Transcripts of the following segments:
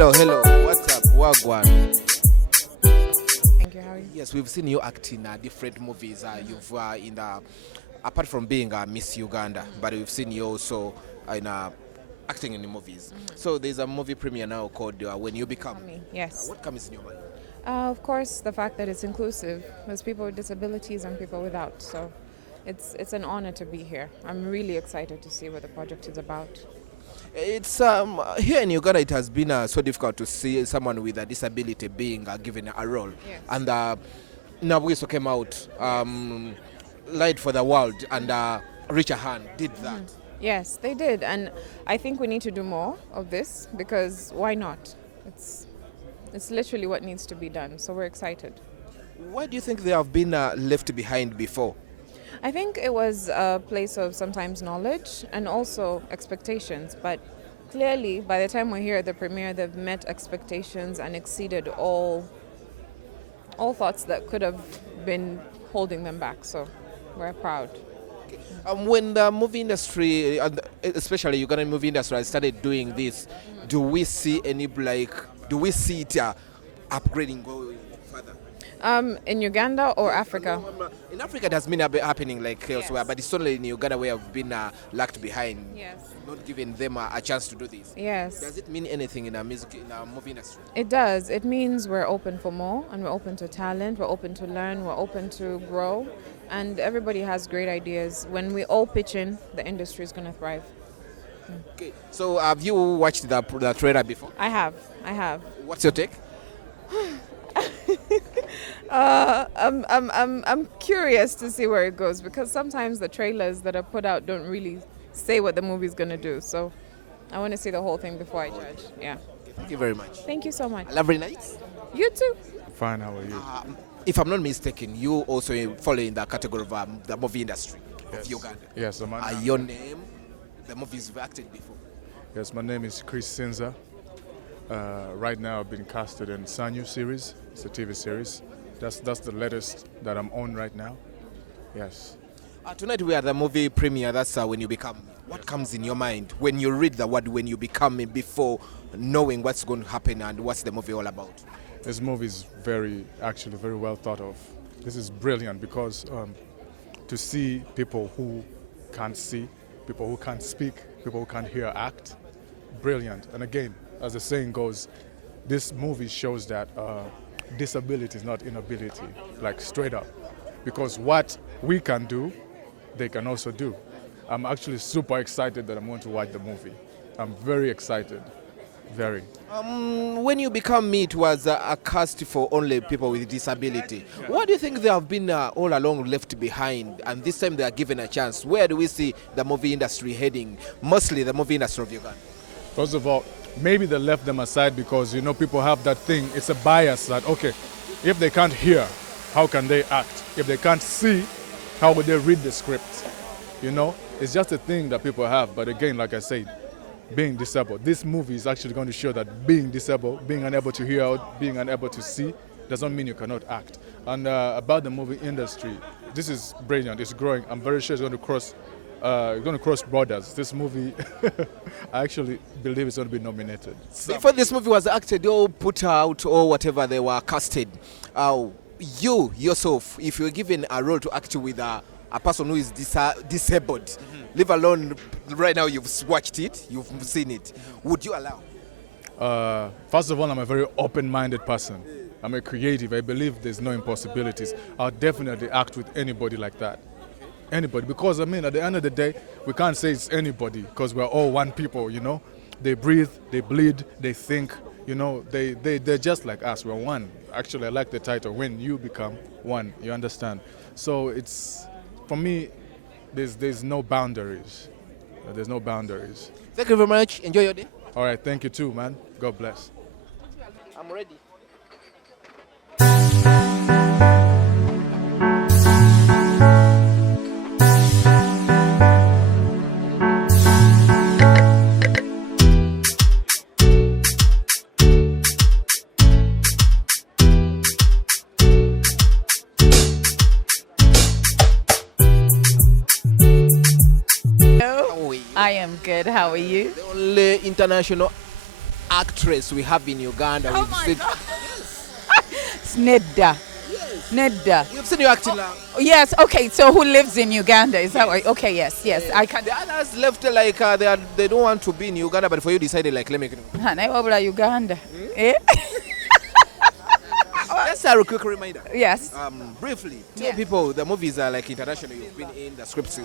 Hello, hello. What's up? Wagwan. Thank you. How are you? Yes, we've seen you act in different movies. You've in the apart from being Miss Uganda, but we've seen you also in acting in the movies. So there's a movie premiere now called When You Become. Me. Yes. What comes in your mind? Of course, the fact that it's inclusive. There's people with disabilities and people without. So it's an honor to be here. I'm really excited to see what the project is about. It's here in Uganda. It has been so difficult to see someone with a disability being given a role, Yes. and Nabuiso came out, Light for the World, and Richa Han did that. Yes, they did. And I think we need to do more of this because why not? It's literally what needs to be done. So we're excited. Why do you think they have been left behind before? I think it was a place of sometimes knowledge and also expectations, but clearly by the time we're here at the premiere, they've met expectations and exceeded all thoughts that could have been holding them back. So we're proud. When the movie industry, especially Ugandan movie industry, has started doing this, do we see it upgrading going further? In Uganda or Africa? In Africa, it has been happening like elsewhere, Yes. but it's only in Uganda where we've been lagged behind, Yes. not giving them a chance to do this. Yes. Does it mean anything in a movie industry? It does. It means we're open for more and we're open to talent, we're open to learn, we're open to grow, and everybody has great ideas. When we all pitch in, the industry is going to thrive. Okay. So have you watched the trailer before? I have. What's your take? I'm curious to see where it goes because sometimes the trailers that are put out don't really say what the movie's going to do. So I want to see the whole thing before I judge. Yeah. Thank you very much. Thank you so much. A lovely night. You too. Fine, how are you? If I'm not mistaken, you also fall in the category of the movie industry of Uganda. Yes, Your name, the movies you've acted before. yes, my name is Chris Sinza. Right now, I've been casted in Sanyu series. It's a TV series. That's the latest that I'm on right now. Yes. Tonight we are the movie premiere. That's When You Become. What comes in your mind when you read the word "When You Become" before knowing what's going to happen and what's the movie all about? This movie is very well thought of. This is brilliant because to see people who can't see, people who can't speak, people who can't hear act, brilliant. And again, as the saying goes, this movie shows that disability is not inability, like straight up. Because what we can do, they can also do. I'm actually super excited that I'm going to watch the movie. I'm very excited, very. When You Become Me, it was a cast for only people with disability. What do you think they have been all along left behind, and this time they are given a chance? Where do we see the movie industry heading? Mostly the movie industry of Uganda. First of all, maybe they left them aside because, people have that thing. It's a bias that, okay, if they can't hear, how can they act? If they can't see, how would they read the script? It's just a thing that people have. But again, like I said, being disabled, this movie is actually going to show that being disabled, being unable to hear out, being unable to see, doesn't mean you cannot act. And about the movie industry, this is brilliant. It's growing. I'm very sure it's going to cross borders. This movie, I actually believe it's going to be nominated. Before this movie was acted or put out or whatever they were casted, you yourself, if you were given a role to act with a person who is disabled, leave alone right now you've watched it, you've seen it, would you allow? First of all, I'm a very open-minded person. I'm a creative. I believe there's no impossibilities. I'll definitely act with anybody like that. Anybody, because at the end of the day, we can't say it's anybody because we're all one people, They breathe, they bleed, they think, they're just like us. We're one. Actually, I like the title, When You Become One, you understand? So it's, for me, there's no boundaries. There's no boundaries. Thank you very much. Enjoy your day. All right, thank you too, man. God bless. I'm ready. I am good. How are you? The only international actress we have in Uganda. Oh We've my seen, God. Snedda. Nedda. we've seen you acting now. Yes, okay, so who lives in Uganda? Is that right? Okay, yes, I can. The others left like they don't want to be in Uganda, but for you decided like let me. Wabula Uganda. Eh? Just a quick reminder. Yes. Briefly, tell Yeah. people the movies are like international. You've been in the scripts.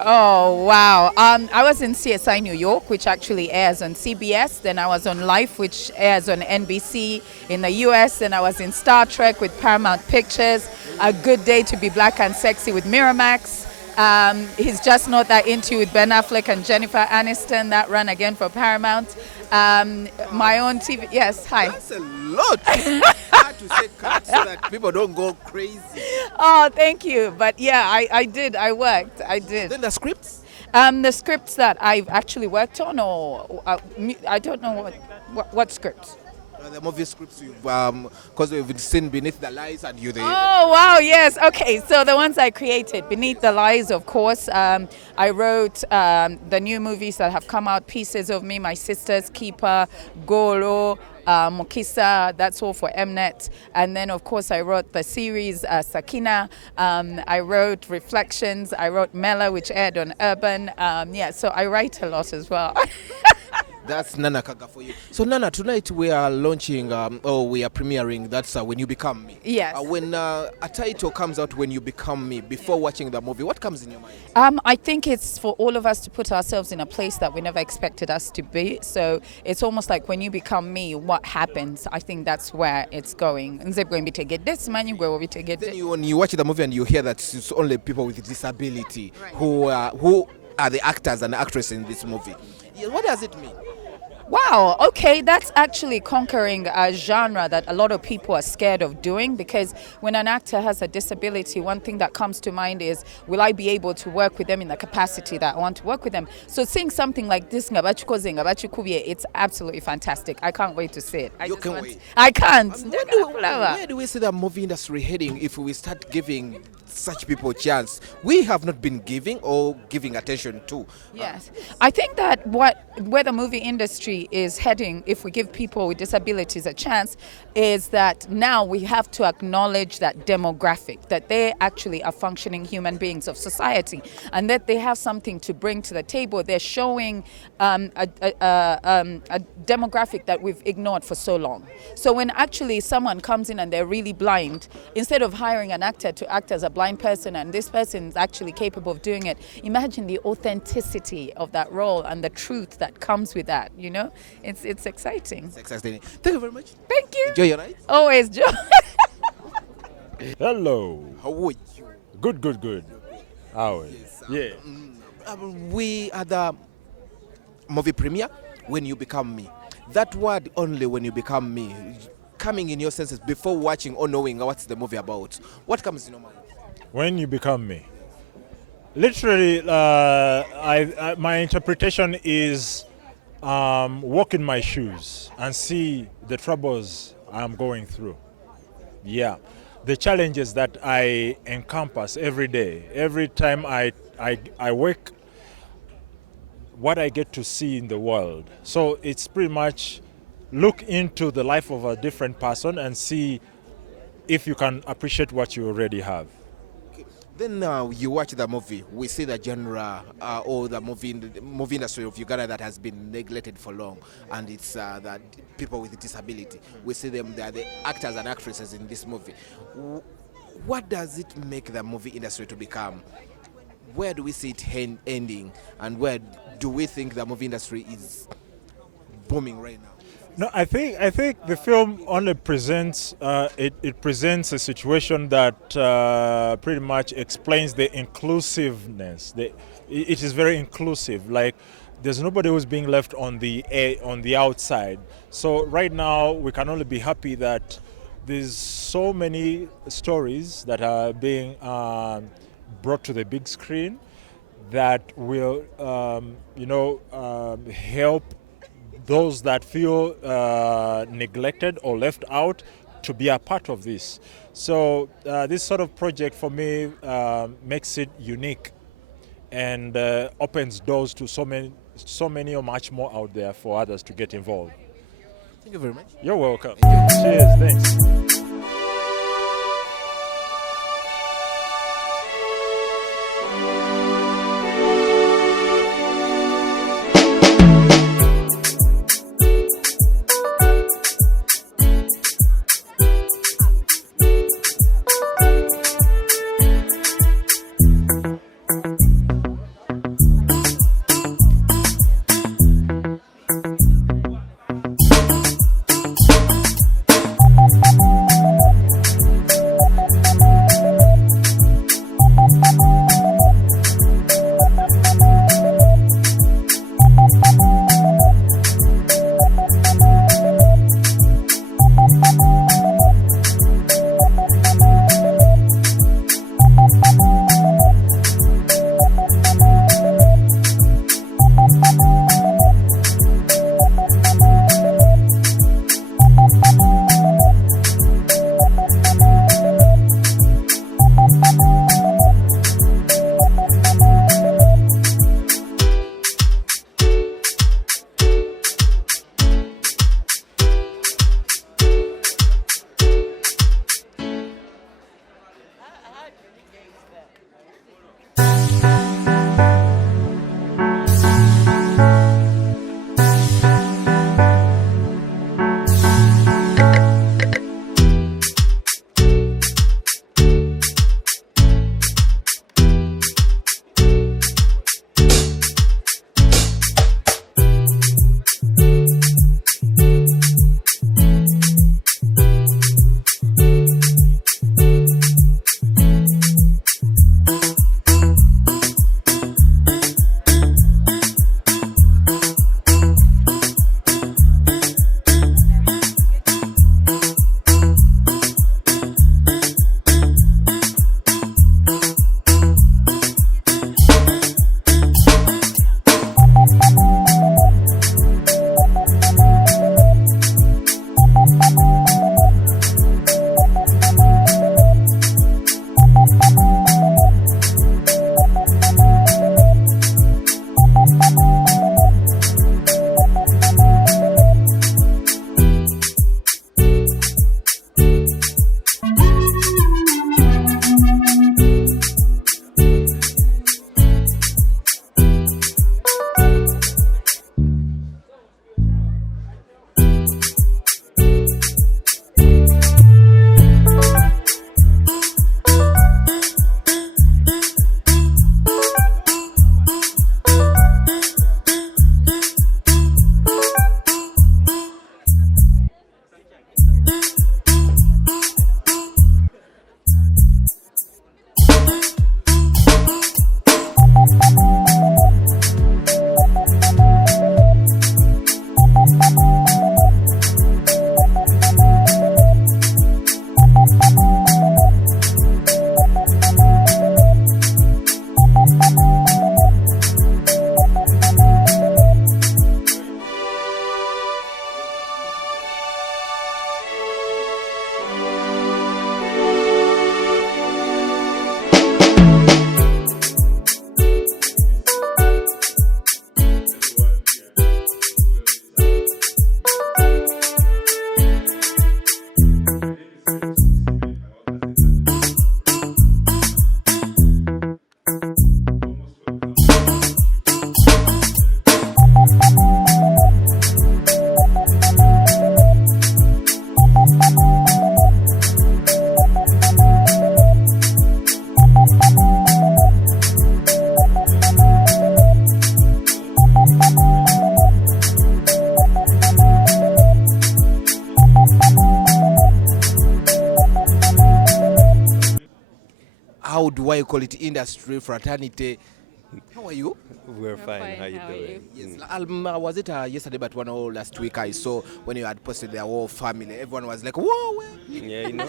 Oh, wow. I was in CSI New York, which actually airs on CBS. Then I was on Life, which airs on NBC in the US. Then I was in Star Trek with Paramount Pictures. A Good Day to Be Black and Sexy with Miramax. He's Just Not That Into You with Ben Affleck and Jennifer Aniston. That run again for Paramount. My own TV. Yes, hi. That's a lot. I had to say cut so that people don't go crazy. Oh, thank you. But yeah, I did. I worked. I did. Then the scripts. The scripts that I've actually worked on, or I don't know what scripts. The movie scripts you've because we've seen Beneath the Lies and you there. Oh wow, yes. Okay, so the ones I created, Beneath the Lies, of course. I wrote the new movies that have come out, Pieces of Me, My Sister's Keeper, Golo, Mokisa, that's all for Mnet. And then, of course, I wrote the series Sakina. I wrote Reflections. I wrote Mela, which aired on Urban. So I write a lot as well. That's Nana Kaga for you. So Nana, tonight we are launching, we are premiering. That's When You Become Me. Yes. When a title comes out, When You Become Me, before watching the movie, what comes in your mind? I think it's for all of us to put ourselves in a place that we never expected us to be. So it's almost like when you become me, what happens? I think that's where it's going. When You watch the movie and you hear that it's only people with disability who are the actors and actresses in this movie. Yeah, what does it mean? Wow, okay, that's actually conquering a genre that a lot of people are scared of doing, because when an actor has a disability, one thing that comes to mind is, will I be able to work with them in the capacity that I want to work with them? So seeing something like this, it's absolutely fantastic. I can't wait to see it. You can't wait. I can't. Where do we see the movie industry heading if we start giving such people a chance? We have not been giving or giving attention to. Yes, I think that where the movie industry is heading, if we give people with disabilities a chance, is that now we have to acknowledge that demographic, that they actually are functioning human beings of society, and that they have something to bring to the table. They're showing a demographic that we've ignored for so long. So when actually someone comes in and they're really blind, instead of hiring an actor to act as a blind person, and this person is actually capable of doing it, imagine the authenticity of that role and the truth that comes with that. It's exciting. It's exciting. Thank you very much. Thank you. Enjoy your night. Always joy. Hello. How are you? Good. How are you? Yeah. We are the movie premiere, When You Become Me. That word only, When You Become Me, coming in your senses before watching or knowing what's the movie about. What comes in your mind? When you become me. Literally, my interpretation is walk in my shoes and see the troubles I'm going through. Yeah, the challenges that I encompass every day. Every time I wake, what I get to see in the world. So it's pretty much look into the life of a different person and see if you can appreciate what you already have. Then you watch the movie, we see the genre or the movie industry of Uganda that has been neglected for long, and it's the people with disability. We see them, they are the actors and actresses in this movie. What does it make the movie industry to become? Where do we see it ending, and where do we think the movie industry is booming right now? No, I think the film only presents it presents a situation that pretty much explains the inclusiveness. It is very inclusive. Like there's nobody who's being left on the outside. So right now we can only be happy that there's so many stories that are being brought to the big screen that will help those that feel neglected or left out to be a part of this. So this sort of project for me makes it unique and opens doors to so many or much more out there for others to get involved. Thank you very much. You're welcome. Cheers. Thanks. how do I call it, industry, fraternity. How are you? We're fine. How you doing? Yes, was it yesterday, but one or last week I saw when you had posted their whole family. Everyone was like, whoa, where? Yeah, you know.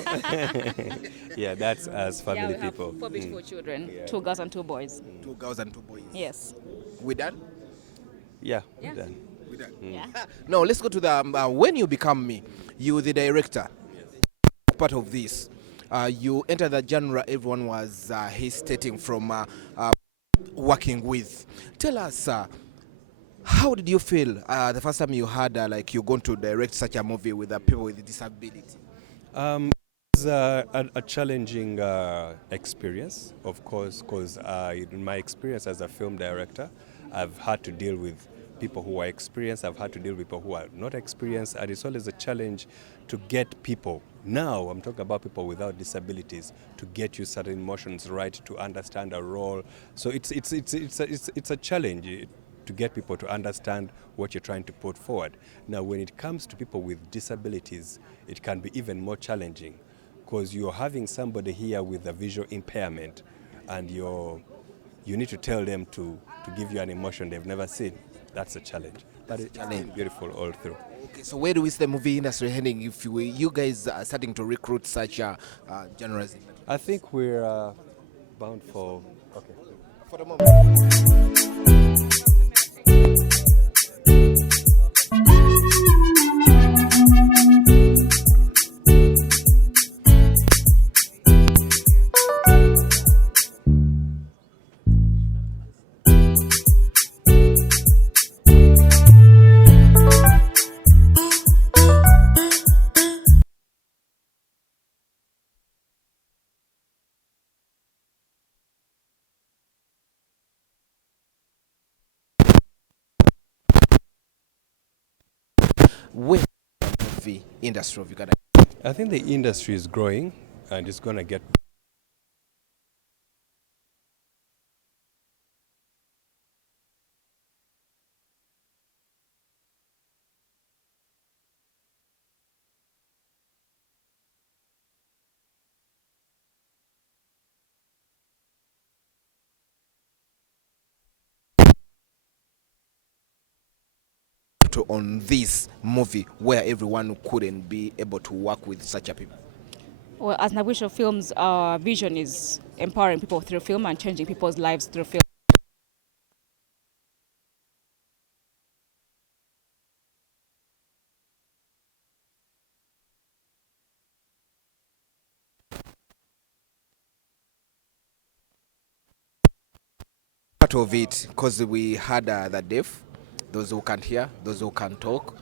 Yeah, that's us family we have people. four beautiful children, Yeah. 2 girls and 2 boys. 2 girls and 2 boys. Yes. We done? Yeah, Yeah. we're done. We done. Yeah. Now let's go to the when you become me, you the director, part of this. You enter the genre everyone was hesitating from working with. Tell us, How did you feel the first time you had like you're going to direct such a movie with people with disability? It's a challenging experience, of course, because in my experience as a film director, I've had to deal with people who are experienced, I've had to deal with people who are not experienced, and it's always a challenge to get people. Now, I'm talking about people without disabilities, to get you certain emotions right, to understand a role. So it's a challenge to get people to understand what you're trying to put forward. Now, when it comes to people with disabilities, it can be even more challenging because you're having somebody here with a visual impairment and you need to tell them to give you an emotion they've never seen. That's a challenge. But it's been beautiful all through. Okay, so where do we see the movie industry heading if you guys are starting to recruit such genres? I think we're bound for... Okay. For the moment. Where movie industry of Uganda? I think the industry is growing and it's going to get on this movie where everyone couldn't be able to work with such a people? Well, as Navisho Films, our vision is empowering people through film and changing people's lives through film. Part of it, because we had the deaf, those who can't hear, those who can't talk,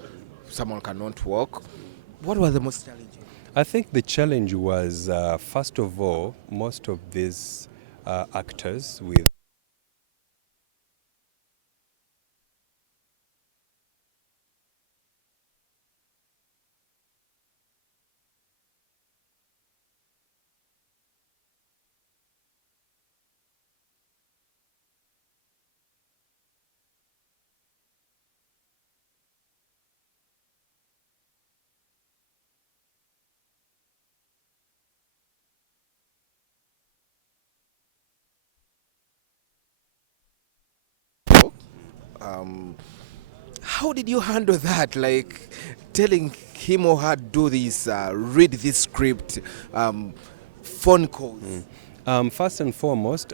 someone cannot walk. What was the most challenging? I think the challenge was, first of all, most of these actors with How did you handle that? Like telling him or her do this, read this script, phone calls. first and foremost,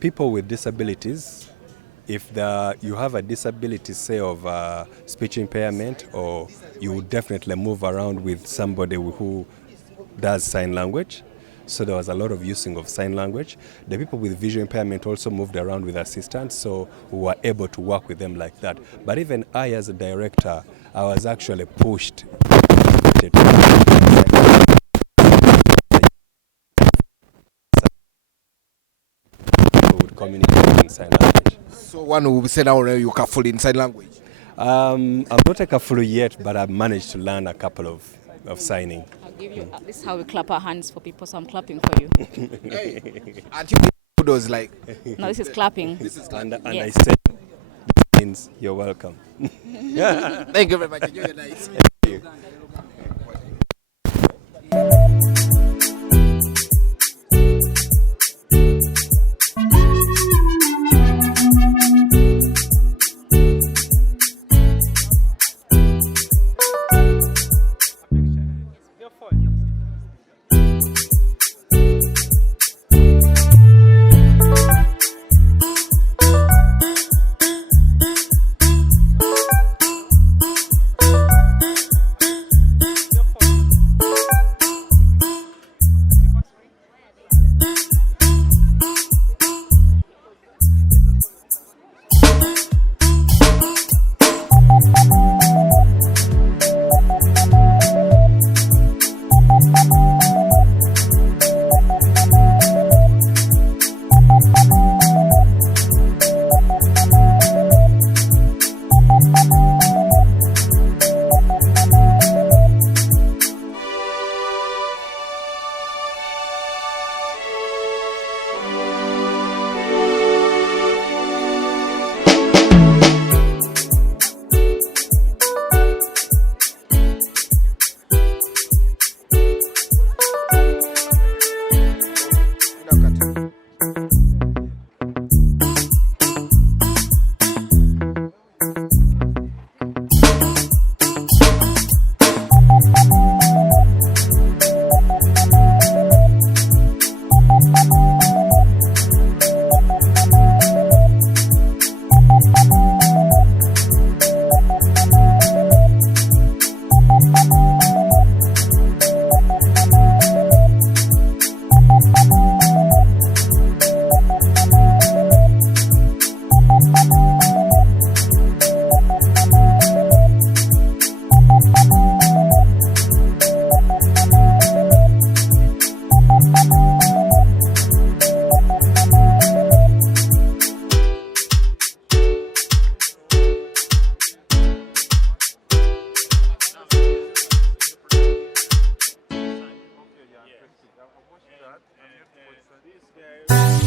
people with disabilities, if you have a disability, say of speech impairment, or you would definitely move around with somebody who does sign language. So there was a lot of using of sign language. The people with visual impairment also moved around with assistants, so we were able to work with them like that. But even I, as a director, I was actually pushed would communicate in sign language. So one will say now you can full in sign language. I'm not a kafulu yet, but I've managed to learn a couple of signing. I'll give you, this is how we clap our hands for people, so I'm clapping for you. Hey, and you those like No, this is clapping. And Yes. I said, this means you're welcome. thank you very much. Enjoy your night. Thank you. you.